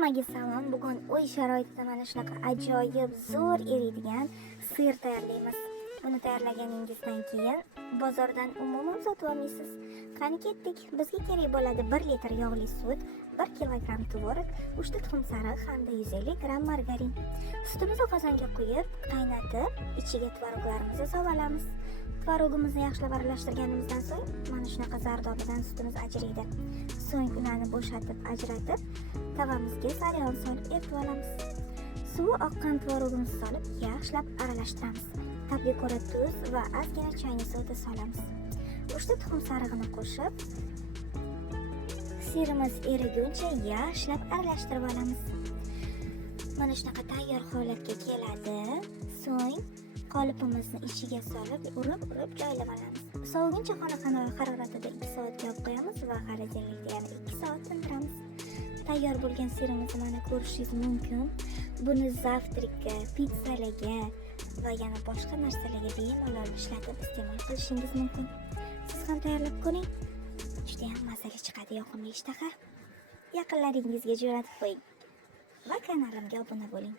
Hammaga salom. Bugun uy sharoitida mana shunaqa ajoyib, zo'r eriydigan sir tayyorlaymiz. Buni tayyorlaganingizdan keyin bozordan umuman sotib olmaysiz. Qani ketdik. Bizga kerak bo'ladi 1 litr yog'li sut, 1 kilogramm tvorog, 3 ta tuxum sariq hamda 150 gramm margarin. Sutimizni qozonga quyib, qaynatib, ichiga tvoroglarimizni solib olamiz. Tvorogimizni yaxshilab aralashtirganimizdan so'ng mana shunaqa zardobadan sutimiz ajraydi. So'ng ularni bo'shatib, ajratib, tavamizga sariyog' solib eritib olamiz. Suvi oqqan tvorogimizni solib, yaxshilab aralashtiramiz. Tabga ko'ra tuz va ozgina choyni soda solamiz. 3 ta tuxum sarig'ini qo'shib, sirimiz eriguncha yaxshilab aralashtirib olamiz. Mana shunaqa tayyor holatga keladi. So'ng qolipimizni ichiga solib, urib joylab olamiz. Soviguncha xona haroratida 2 soatga olib qo'yamiz va xaridorlikda yana 2 soat tindiramiz. Tayyor bo'lgan sirimizni mana ko'rishingiz mumkin. Buni zavtrikka, pitssalarga va yana boshqa narsalarga bemalol ishlatib iste'mol qilishingiz mumkin. Siz ham tayyorlab ko'ring. Juda ham mazali chiqadi, yoqimli ishtaha. Yaqinlaringizga jo'natib qo'ying va kanalimga obuna bo'ling.